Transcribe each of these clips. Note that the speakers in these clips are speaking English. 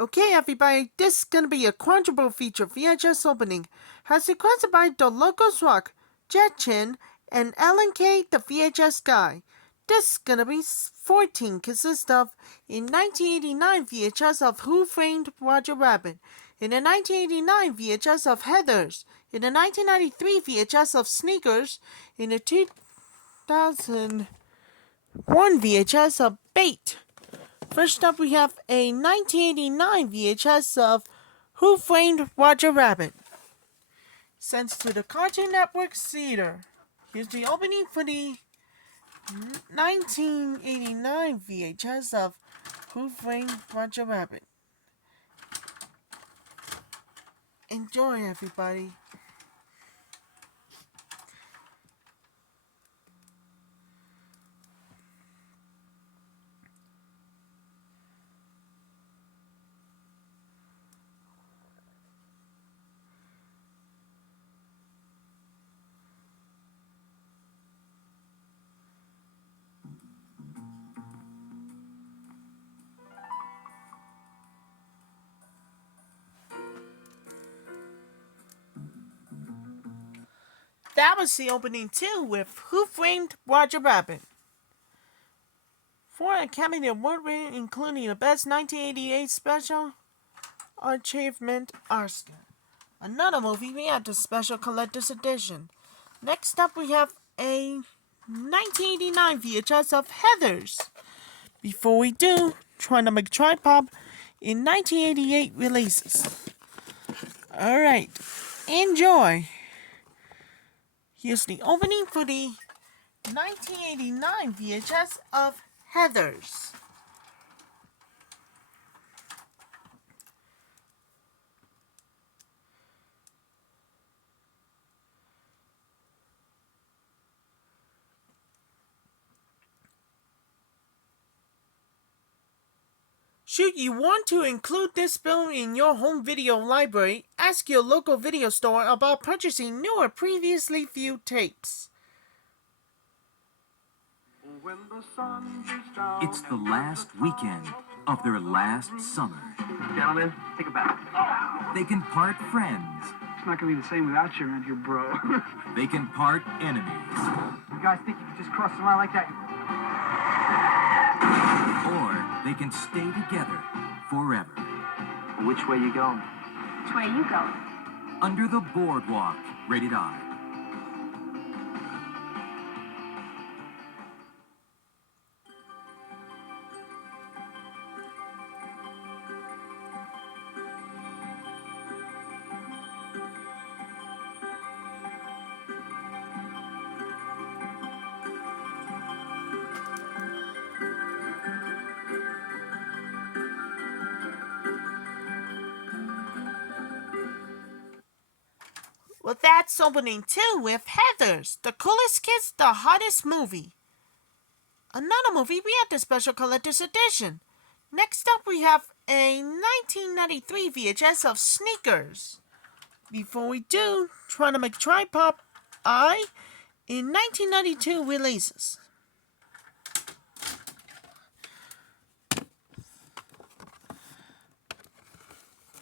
Okay, everybody, this is gonna be a Quadruple feature VHS opening, as requested by TheLogosRock, Jetchin, and LNKTheVHSGuy. This is gonna be 14, consists of a 1989 VHS of Who Framed Roger Rabbit, in a 1989 VHS of Heathers, in a 1993 VHS of Sneakers, in a 2001 VHS of Bait. First up, we have a 1989 VHS of Who Framed Roger Rabbit, sent to the Cartoon Network Theater. Here's the opening for the 1989 VHS of Who Framed Roger Rabbit. Enjoy, everybody. That was the opening too, with Who Framed Roger Rabbit. 4 Academy Award winning, including the Best 1988 Special Achievement Oscar. Another movie, we have the Special Collector's Edition. Next up, we have a 1989 VHS of Heathers. Before we do, trying to make tripod in 1988 releases. Alright, enjoy. Here's the opening for the 1989 VHS of Heathers. Should you want to include this film in your home video library, ask your local video store about purchasing new or previously viewed tapes. It's the last weekend of their last summer. Gentlemen, take a bow. They can part friends. It's not gonna be the same without you around here, bro. They can part enemies. You guys think you can just cross the line like that? Or they can stay together forever. Which way you going? Which way are you going? Under the Boardwalk, rated R. Well, that's opening too with Heathers, the coolest kids, the hottest movie. Another movie, we have the Special Collector's Edition. Next up, we have a 1993 VHS of Sneakers. Before we do, trying to make tripod I in 1992 releases.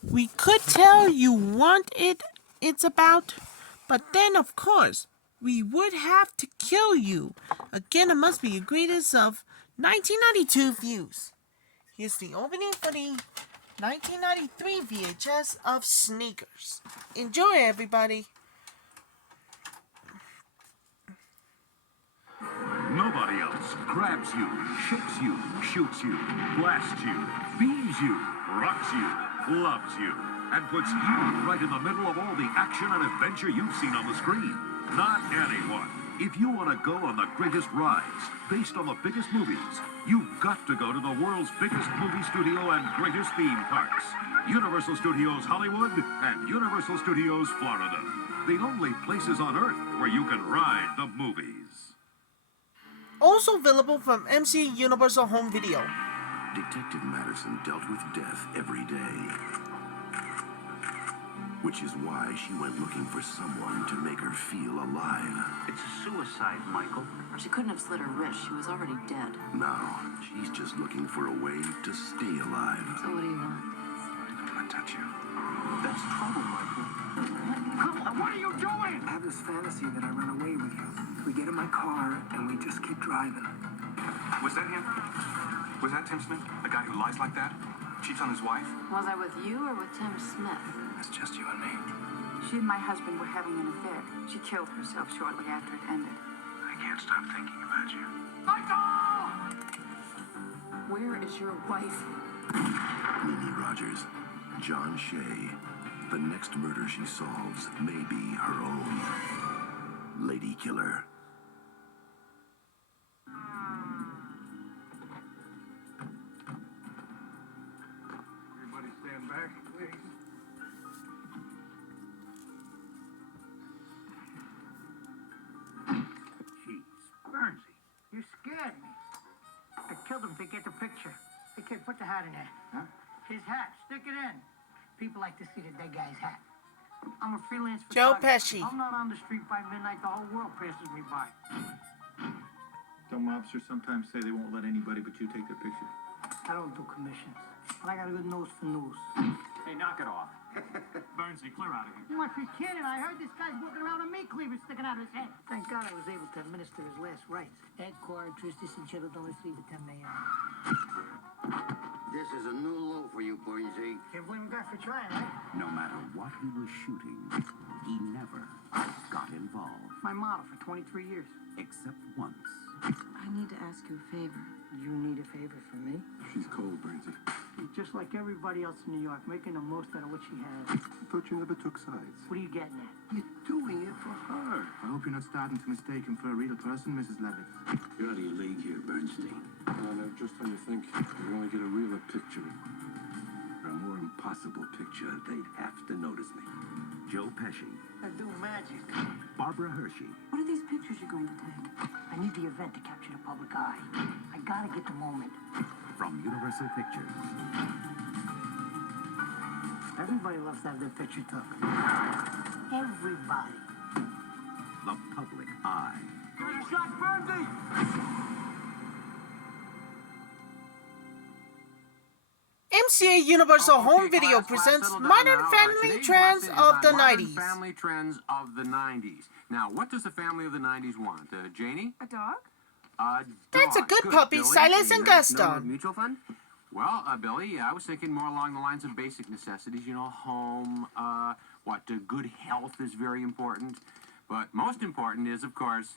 We could tell you want it's about, but then of course we would have to kill you. Again, it must be the greatest of 1992 views. Here's the opening for the 1993 VHS of Sneakers. Enjoy, everybody. Nobody else grabs you, shakes you, shoots you, blasts you, beams you, rocks you, loves you, and puts you right in the middle of all the action and adventure you've seen on the screen. Not anyone. If you want to go on the greatest rides, based on the biggest movies, you've got to go to the world's biggest movie studio and greatest theme parks. Universal Studios Hollywood and Universal Studios Florida. The only places on Earth where you can ride the movies. Also available from MC Universal Home Video. Detective Madison dealt with death every day. Which is why she went looking for someone to make her feel alive. It's a suicide, Michael. She couldn't have slit her wrist. She was already dead. Now, she's just looking for a way to stay alive. So what do you want? this fantasy that I run away with you. We get in my car and we just keep driving. Was that him? Was that Tim Smith? A guy who lies like that? Cheats on his wife? Was I with you or with Tim Smith? It's just you and me. She and my husband were having an affair. She killed herself shortly after it ended. I can't stop thinking about you. Where is your wife? Mimi Rogers, John Shea. The next murder she solves may be her own. Lady Killer. Everybody stand back, please. Jeez, Bernsey, you scared me. I killed him to get the picture. Hey, kid, put the hat in there. Huh? His hat, stick it in. People like to see the dead guy's hat. I'm a freelance Joe photographer. Pesci. I'm not on the street by midnight. The whole world passes me by. Some officers sometimes say they won't let anybody but you take their picture. I don't do commissions, but I got a good nose for news. Hey, knock it off. Bernsey, clear out of here. You must be kidding. I heard this guy's walking around with meat cleavers sticking out of his head. Thank God I was able to administer his last rites. Headquarters, Tristis and Chittle don't sleep at 10 a.m. This is a new low for you, Bernsey. Can't blame a guy for trying, right? No matter what he was shooting, he never got involved. My model for 23 years. Except once. I need to ask you a favor. You need a favor from me? She's cold, Bernsey. She's just like everybody else in New York, making the most out of what she has. I thought you never took sides. What are you getting at? You're doing it for her. I hope you're not starting to mistake him for a real person, Mrs. Levitt. You're out of your league here, Bernstein. No, just when you think you're going to get a realer picture, or a more impossible picture, they'd have to notice me. Joe Pesci. I do magic. Barbara Hershey. What are these pictures you're going to take? I need the event to capture the public eye. I gotta get the moment. From Universal Pictures. Everybody loves to have their picture took. Everybody. The Public Eye. Shot Bernsey! MCA Universal Home Video presents Modern Family Trends of the 90s. Family Trends of the 90s. Now, what does the family of the 90s want? Janie? A dog? A dog. That's a good puppy, Billy, Silas and you guys know Gaston. Mutual fund? Well, Billy, I was thinking more along the lines of basic necessities, home, good health is very important. But most important is, of course,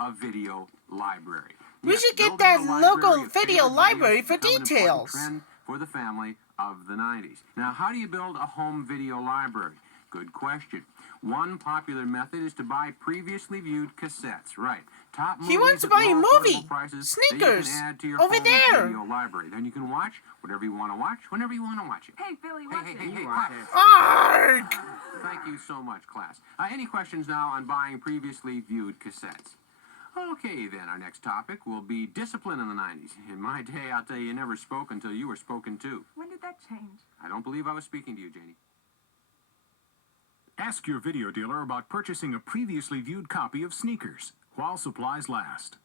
a video library. We Yes, should get building that a local library of video favorite library videos for has become an important details. trend for the family of the 90s. Now, how do you build a home video library? Good question. One popular method is to buy previously viewed cassettes. Right. Top He movies wants to at buy a more movie. affordable prices Sneakers. that you can add to your Over home there. video library. Then you can watch whatever you want to watch whenever you want to watch it. Hey, Billy, watch it. Hey, quiet. Arg! Thank you so much, class. Any questions now on buying previously viewed cassettes? Okay, then, our next topic will be discipline in the 90s. In my day, I'll tell you never spoke until you were spoken to. When did that change? I don't believe I was speaking to you, Janie. Ask your video dealer about purchasing a previously viewed copy of Sneakers while supplies last.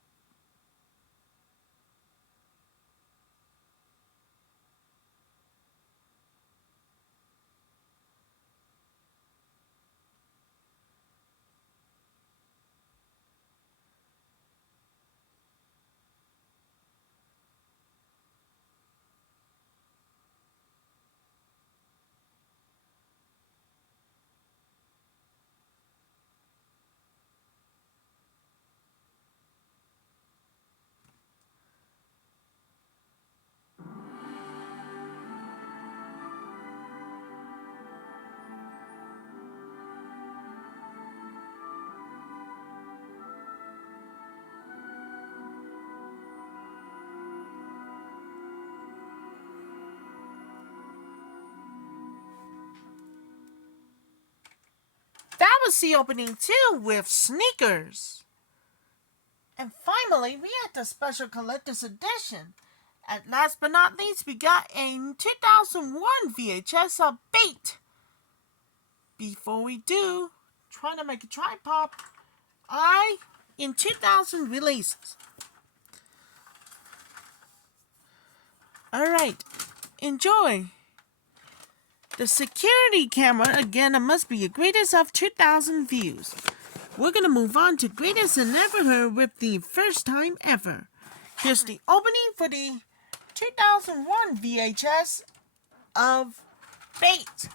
That was the opening too with Sneakers. And finally, we had the special collector's edition. And last but not least, we got a 2001 VHS of Bait. Before we do, trying to make a tripod, in 2000 releases. Alright, enjoy. The security camera, again, it must be the greatest of 2000 views. we're gonna move on to Greatest and Never Heard with the First Time Ever. Here's the opening for the 2001 VHS of Fate.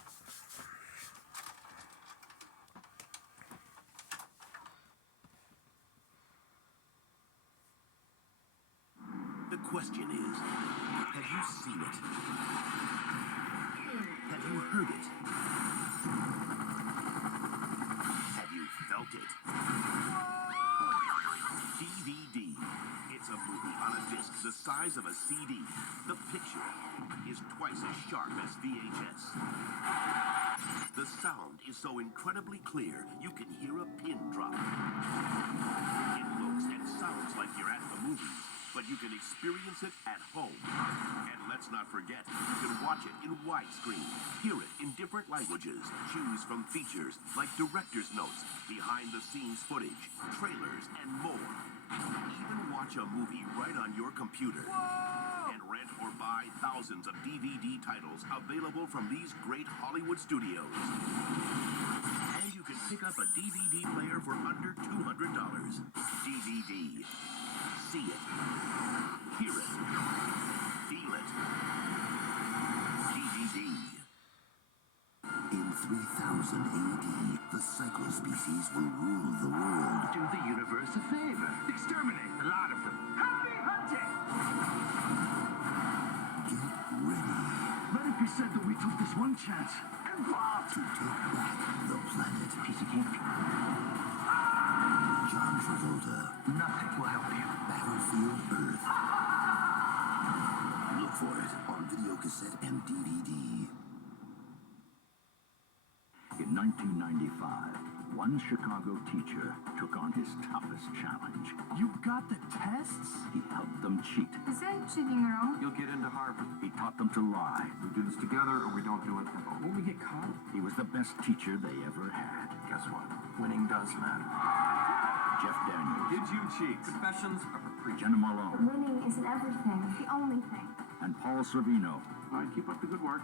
The question is, have you seen it? Have you heard it? Have you felt it? DVD. It's a movie on a disc the size of a CD. The picture is twice as sharp as VHS. The sound is so incredibly clear, you can hear a pin drop. It looks and sounds like you're at the movies, but you can experience it at home. And let's not forget, you can watch it in widescreen, hear it in different languages, choose from features like director's notes, behind-the-scenes footage, trailers, and more. Even watch a movie right on your computer. And rent or buy thousands of DVD titles available from these great Hollywood studios. And you can pick up a DVD player for under $200. DVD. See it. Hear it. Feel it. DVD. In 3000 AD, the cyclospecies will rule the world. Do the universe a favor. Exterminate a lot of them. Happy hunting! Get ready Let it be said that we took this one chance and fought to take back the planet. Piece of cake. John Travolta, Nothing will help you. Battlefield Earth. Look for it on video cassette and DVD. In 1995, one Chicago teacher took on his toughest challenge. You got the tests? He helped them cheat. Is that cheating wrong? You'll get into Harvard. He taught them to lie. We do this together or we don't do it at all. Will we get caught? He was the best teacher they ever had. Guess what? Winning does matter. Jeff Daniels, Did you cheat? Confessions are for free. Jenna Malone, Winning isn't everything. It's the only thing. and Paul Sorvino. All right, keep up the good work.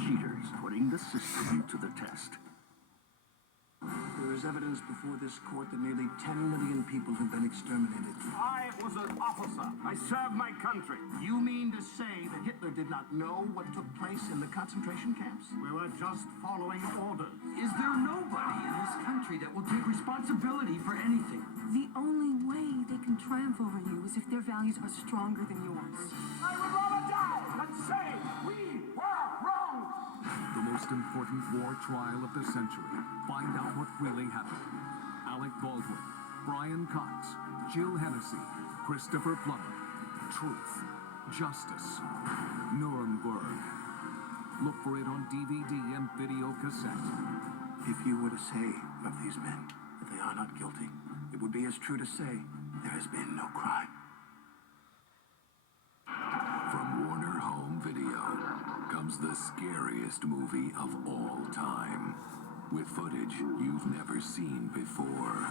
Cheaters putting the system to the test. There is evidence before this court that nearly 10 million people have been exterminated. I was an officer. I served my country. You mean to say that Hitler did not know what took place in the concentration camps? We were just following orders. Is there nobody in this country that will take responsibility for anything? The only way they can triumph over you is if their values are stronger than yours. I would rather die than say we were wrong. The most important war trial of the century. Find out what really happened. Alec Baldwin, Brian Cox, Jill Hennessy, Christopher Plummer. Truth, Justice, Nuremberg. Look for it on DVD and video cassette. If you were to say of these men that they are not guilty, it would be as true to say there has been no crime. From Warner Home Video comes the scariest movie of all time, with footage you've never seen before.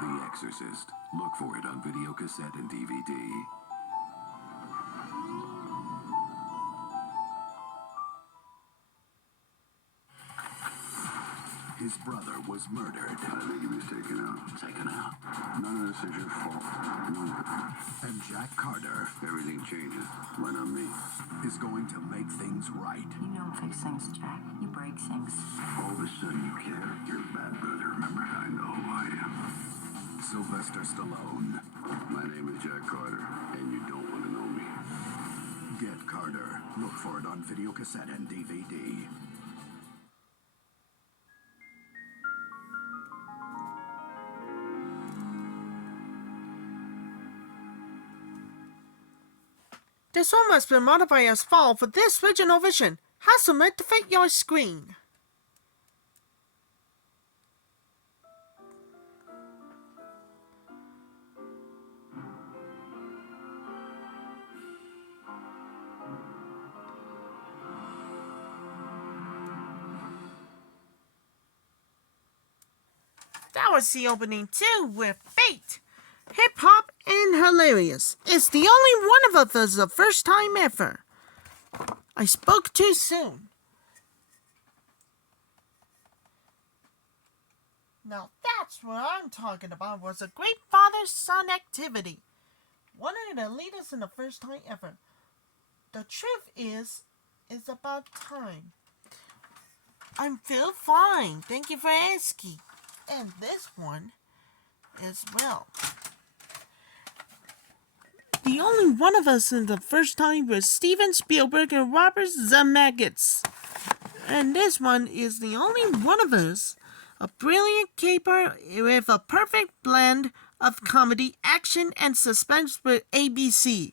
The Exorcist. Look for it on video cassette and DVD. His brother was murdered. I think he was taken out. Taken out. None of this is your fault. And Jack Carter Everything changes. Why not me? is going to make things right. You don't fix things, Jack. You break things. All of a sudden you care. You're a bad brother. Remember? I know who I am. Sylvester Stallone. My name is Jack Carter, and you don't want to know me. Get Carter. Look for it on video cassette and DVD. This one must be modified as fall for this original version. Has to meant to fit your screen. That was the opening too with Fate. hip-hop, and hilarious. It's the only one of us the first time ever. I spoke too soon. Now that's what I'm talking about, was a great father-son activity. Wanted to lead us in the first time ever. The truth is, it's about time. I'm feel fine. Thank you for asking. And this one as well. The only one of us in the first time was Steven Spielberg and Robert Zemeckis. And this one is the only one of us, a brilliant caper with a perfect blend of comedy, action, and suspense with ABC.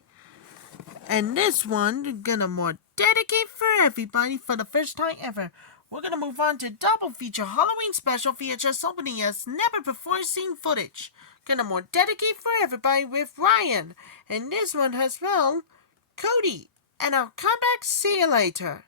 And this one, gonna more dedicate for everybody for the first time ever. We're gonna move on to double feature Halloween special VHS opening as never before seen footage. Gonna more dedicate for everybody with Ryan. And this one as well, Cody. And I'll come back, see you later.